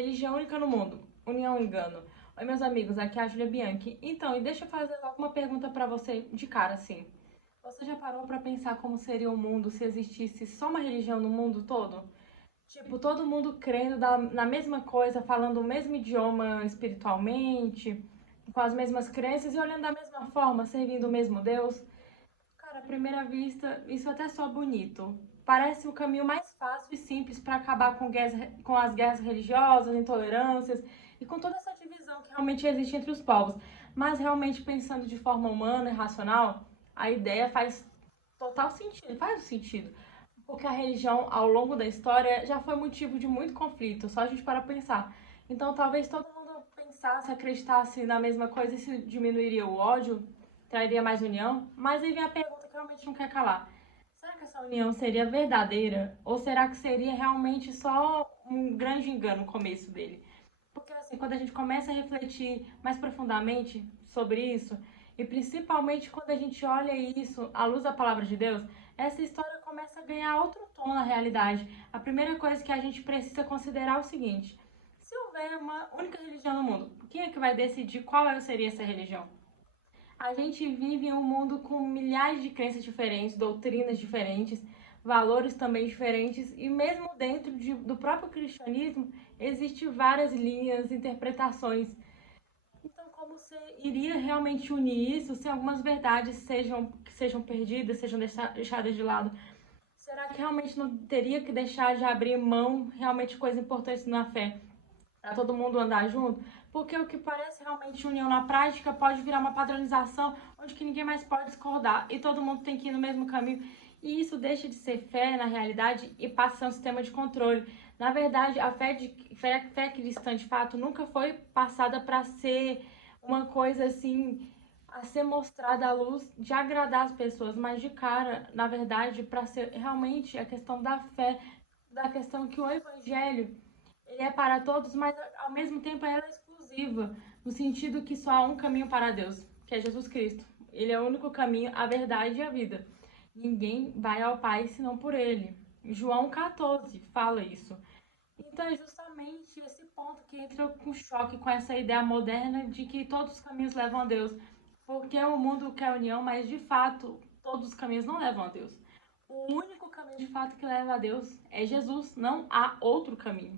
Religião única no mundo, união ou engano. Oi, meus amigos, aqui é a Júlia Bianchi. Então, e deixa eu fazer alguma pergunta pra você de cara, assim. Você já parou pra pensar como seria o mundo se existisse só uma religião no mundo todo? Tipo, todo mundo crendo na mesma coisa, falando o mesmo idioma espiritualmente, com as mesmas crenças e olhando da mesma forma, servindo o mesmo Deus. Cara, à primeira vista, isso até só bonito. Parece o caminho mais fácil e simples para acabar com as guerras religiosas, intolerâncias e com toda essa divisão que realmente existe entre os povos. Mas realmente pensando de forma humana e racional, a ideia faz total sentido, faz sentido. Porque a religião, ao longo da história, já foi motivo de muito conflito, só a gente para pensar. Então, talvez todo mundo pensasse, acreditasse na mesma coisa, isso diminuiria o ódio, traria mais união. Mas aí vem a pergunta que realmente não quer calar. Será que essa união seria verdadeira? Ou será que seria realmente só um grande engano no começo dele? Porque assim, quando a gente começa a refletir mais profundamente sobre isso, e principalmente quando a gente olha isso à luz da palavra de Deus, essa história começa a ganhar outro tom na realidade. A primeira coisa que a gente precisa considerar é o seguinte: se houver uma única religião no mundo, quem é que vai decidir qual seria essa religião? A gente vive em um mundo com milhares de crenças diferentes, doutrinas diferentes, valores também diferentes, e mesmo dentro do próprio cristianismo existem várias linhas, interpretações. Então, como você iria realmente unir isso se algumas verdades sejam perdidas, sejam deixadas de lado? Será que realmente não teria que deixar de abrir mão realmente coisa importante na fé? Para todo mundo andar junto, porque o que parece realmente união na prática pode virar uma padronização onde que ninguém mais pode discordar e todo mundo tem que ir no mesmo caminho. E isso deixa de ser fé na realidade e passa a ser um sistema de controle. Na verdade, a fé cristã de fato nunca foi passada para ser uma coisa assim a ser mostrada à luz de agradar as pessoas, mas de cara, na verdade, para ser realmente a questão da fé, da questão que o evangelho ele é para todos, mas ao mesmo tempo ela é exclusiva, no sentido que só há um caminho para Deus, que é Jesus Cristo. Ele é o único caminho, a verdade e a vida. Ninguém vai ao Pai senão por ele. João 14 fala isso. Então é justamente esse ponto que entra com choque com essa ideia moderna de que todos os caminhos levam a Deus. Porque o mundo quer união, mas de fato todos os caminhos não levam a Deus. O único caminho de fato que leva a Deus é Jesus, não há outro caminho.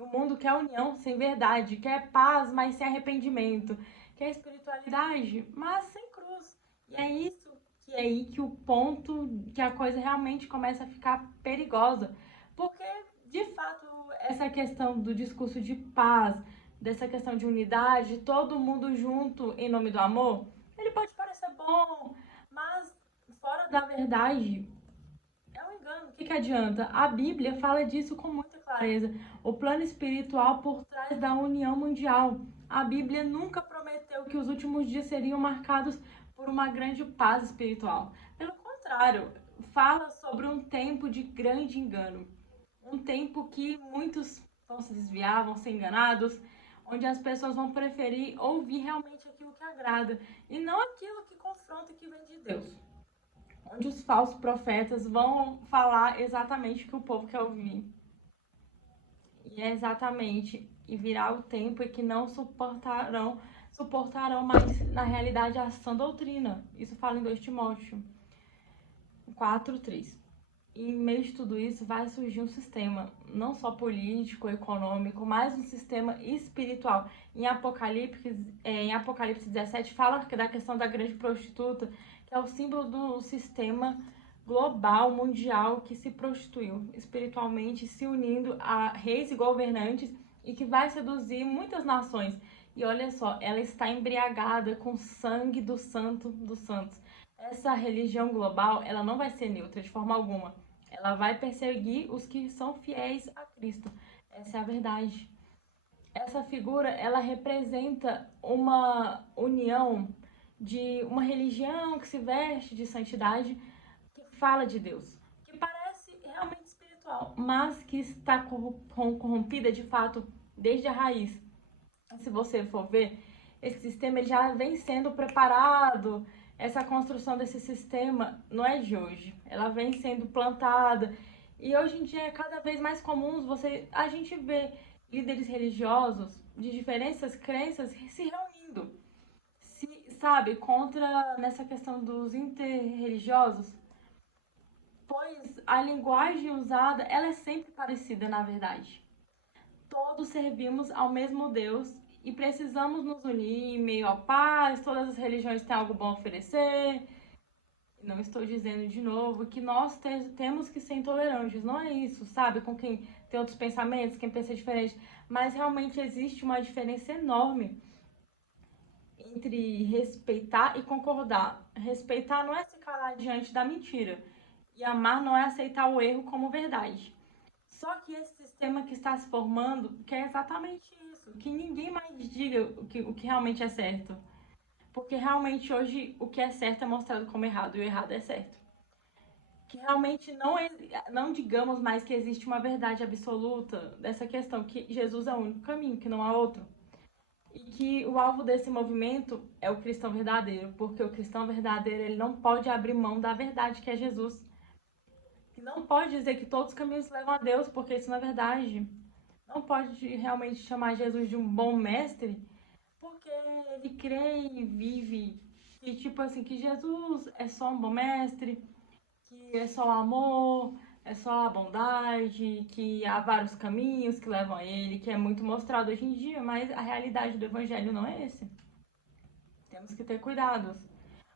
O mundo quer união sem verdade, quer paz, mas sem arrependimento, quer espiritualidade, mas sem cruz. E é isso que é aí que o ponto que a coisa realmente começa a ficar perigosa. Porque, de fato, essa questão do discurso de paz, dessa questão de unidade, todo mundo junto em nome do amor, ele pode parecer bom, mas fora da verdade, é um engano. O que, que adianta? A Bíblia fala disso com muita clareza. O plano espiritual por trás da união mundial. A Bíblia nunca prometeu que os últimos dias seriam marcados por uma grande paz espiritual. Pelo contrário, fala sobre um tempo de grande engano. Um tempo que muitos vão se desviar, vão ser enganados, onde as pessoas vão preferir ouvir realmente aquilo que agrada e não aquilo que confronta e que vem de Deus, onde os falsos profetas vão falar exatamente o que o povo quer ouvir. E é exatamente, e virá o tempo em que não suportarão mais, na realidade, a sã doutrina. Isso fala em 2 Timóteo 4:3. E em meio de tudo isso vai surgir um sistema, não só político, econômico, mas um sistema espiritual. Em Apocalipse 17 fala da questão da grande prostituta, que é o símbolo do sistema global, mundial, que se prostituiu espiritualmente, se unindo a reis e governantes e que vai seduzir muitas nações. E olha só, ela está embriagada com o sangue do santo dos santos. Essa religião global, ela não vai ser neutra de forma alguma. Ela vai perseguir os que são fiéis a Cristo. Essa é a verdade. Essa figura, ela representa uma união de uma religião que se veste de santidade, que fala de Deus, que parece realmente espiritual, mas que está corrompida de fato desde a raiz. Se você for ver, esse sistema ele já vem sendo preparado. Essa construção desse sistema não é de hoje, ela vem sendo plantada e hoje em dia é cada vez mais comum a gente ver líderes religiosos de diferentes crenças se reunindo, sabe, contra nessa questão dos interreligiosos, pois a linguagem usada, ela é sempre parecida, na verdade. Todos servimos ao mesmo Deus e precisamos nos unir em meio à paz, todas as religiões têm algo bom a oferecer. Não estou dizendo de novo que nós temos que ser intolerantes, não é isso, sabe? Com quem tem outros pensamentos, quem pensa diferente, mas realmente existe uma diferença enorme entre respeitar e concordar. Respeitar não é se calar diante da mentira, e amar não é aceitar o erro como verdade. Só que esse sistema que está se formando quer exatamente isso, que ninguém mais diga o que realmente é certo. Porque realmente hoje o que é certo é mostrado como errado e o errado é certo. Que realmente não digamos mais que existe uma verdade absoluta dessa questão, que Jesus é o único caminho, que não há outro. E que o alvo desse movimento é o cristão verdadeiro, porque o cristão verdadeiro ele não pode abrir mão da verdade que é Jesus. E não pode dizer que todos os caminhos levam a Deus, porque isso não é verdade. Não pode realmente chamar Jesus de um bom mestre, porque ele crê e vive que, tipo assim, que Jesus é só um bom mestre, que é só amor, é só a bondade, que há vários caminhos que levam a ele, que é muito mostrado hoje em dia, mas a realidade do evangelho não é esse. Temos que ter cuidados.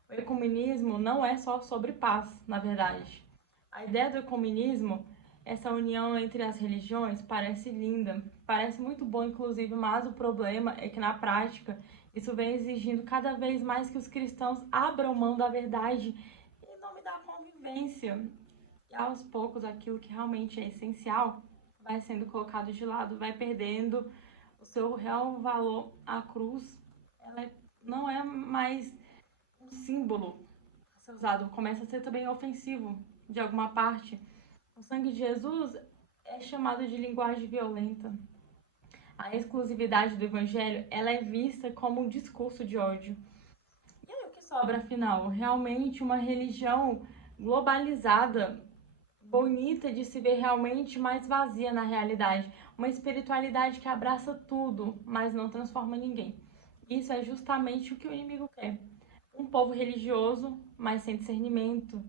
O ecumenismo não é só sobre paz, na verdade. A ideia do ecumenismo, essa união entre as religiões, parece linda, parece muito bom, inclusive, mas o problema é que, na prática, isso vem exigindo cada vez mais que os cristãos abram mão da verdade em nome da convivência. E, aos poucos, aquilo que realmente é essencial vai sendo colocado de lado, vai perdendo o seu real valor. A cruz, não é mais um símbolo a ser usado, começa a ser também ofensivo de alguma parte. O sangue de Jesus é chamado de linguagem violenta. A exclusividade do evangelho, ela é vista como um discurso de ódio. E aí o que sobra, afinal? Realmente uma religião globalizada, bonita de se ver realmente, mas vazia na realidade. Uma espiritualidade que abraça tudo, mas não transforma ninguém. Isso é justamente o que o inimigo quer. Um povo religioso, mas sem discernimento.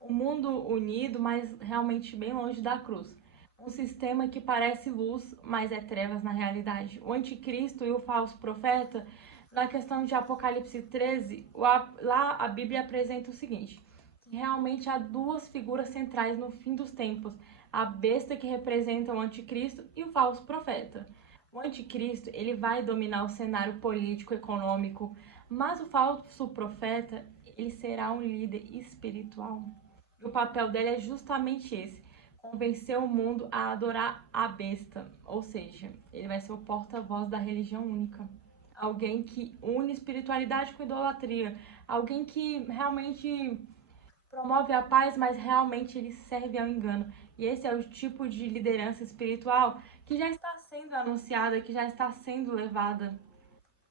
Um mundo unido, mas realmente bem longe da cruz. Um sistema que parece luz, mas é trevas na realidade. O anticristo e o falso profeta, na questão de Apocalipse 13, lá a Bíblia apresenta o seguinte, que realmente há duas figuras centrais no fim dos tempos, a besta que representa o anticristo e o falso profeta. O anticristo, ele vai dominar o cenário político, econômico, mas o falso profeta, ele será um líder espiritual. E o papel dele é justamente esse, convencer o mundo a adorar a besta, ou seja, ele vai ser o porta-voz da religião única. Alguém que une espiritualidade com idolatria, alguém que realmente promove a paz, mas realmente ele serve ao engano. E esse é o tipo de liderança espiritual que já está sendo anunciada, que já está sendo levada.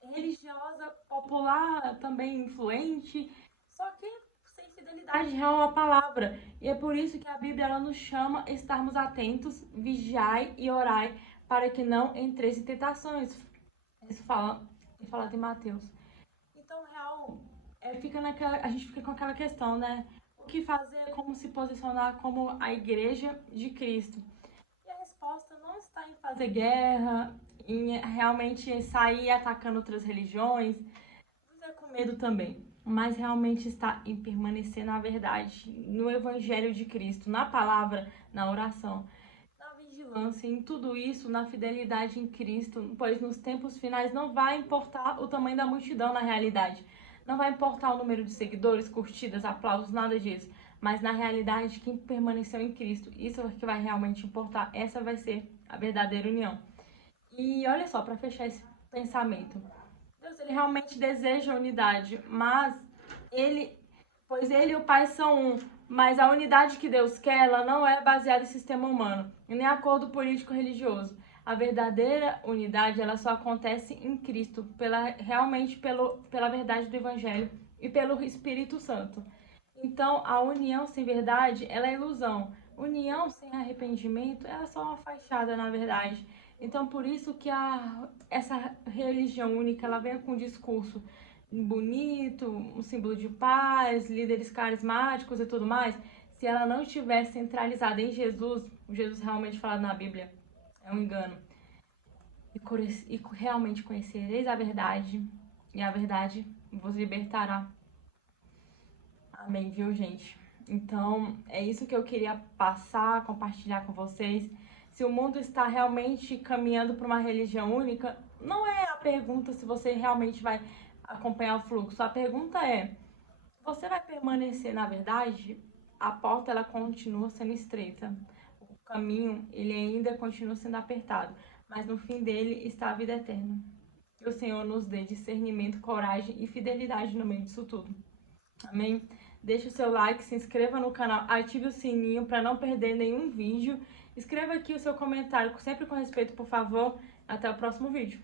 Religiosa, popular, também influente, só que sem fidelidade real à palavra. E é por isso que a Bíblia ela nos chama a estarmos atentos, vigiai e orai, para que não entreis em tentações. Isso fala em Mateus. Então, real, a gente fica com aquela questão, né? O que fazer, como se posicionar como a igreja de Cristo? E a resposta não está em fazer guerra, em realmente sair atacando outras religiões, viver com medo também, mas realmente está em permanecer na verdade, no Evangelho de Cristo, na palavra, na oração, na vigilância, em tudo isso, na fidelidade em Cristo, pois nos tempos finais não vai importar o tamanho da multidão na realidade. Não vai importar o número de seguidores, curtidas, aplausos, nada disso. Mas na realidade, quem permaneceu em Cristo, isso é o que vai realmente importar. Essa vai ser a verdadeira união. E olha só, para fechar esse pensamento. Deus, ele realmente deseja unidade, pois ele e o Pai são um. Mas a unidade que Deus quer, ela não é baseada em sistema humano, e nem acordo político-religioso. A verdadeira unidade, ela só acontece em Cristo, pela verdade do Evangelho e pelo Espírito Santo. Então, a união sem verdade, ela é ilusão. União sem arrependimento, ela é só uma fachada, na verdade. Então, por isso que essa religião única, ela vem com um discurso bonito, um símbolo de paz, líderes carismáticos e tudo mais. Se ela não estiver centralizada em Jesus, Jesus realmente falado na Bíblia, é um engano. E realmente conhecereis a verdade, e a verdade vos libertará. Amém, viu, gente? Então, é isso que eu queria passar, compartilhar com vocês. Se o mundo está realmente caminhando para uma religião única, não é a pergunta se você realmente vai acompanhar o fluxo. A pergunta é: você vai permanecer na verdade? A porta ela continua sendo estreita. O caminho ele ainda continua sendo apertado, mas no fim dele está a vida eterna. Que o Senhor nos dê discernimento, coragem e fidelidade no meio disso tudo. Amém? Deixe o seu like, se inscreva no canal, ative o sininho para não perder nenhum vídeo. Escreva aqui o seu comentário, sempre com respeito, por favor. Até o próximo vídeo.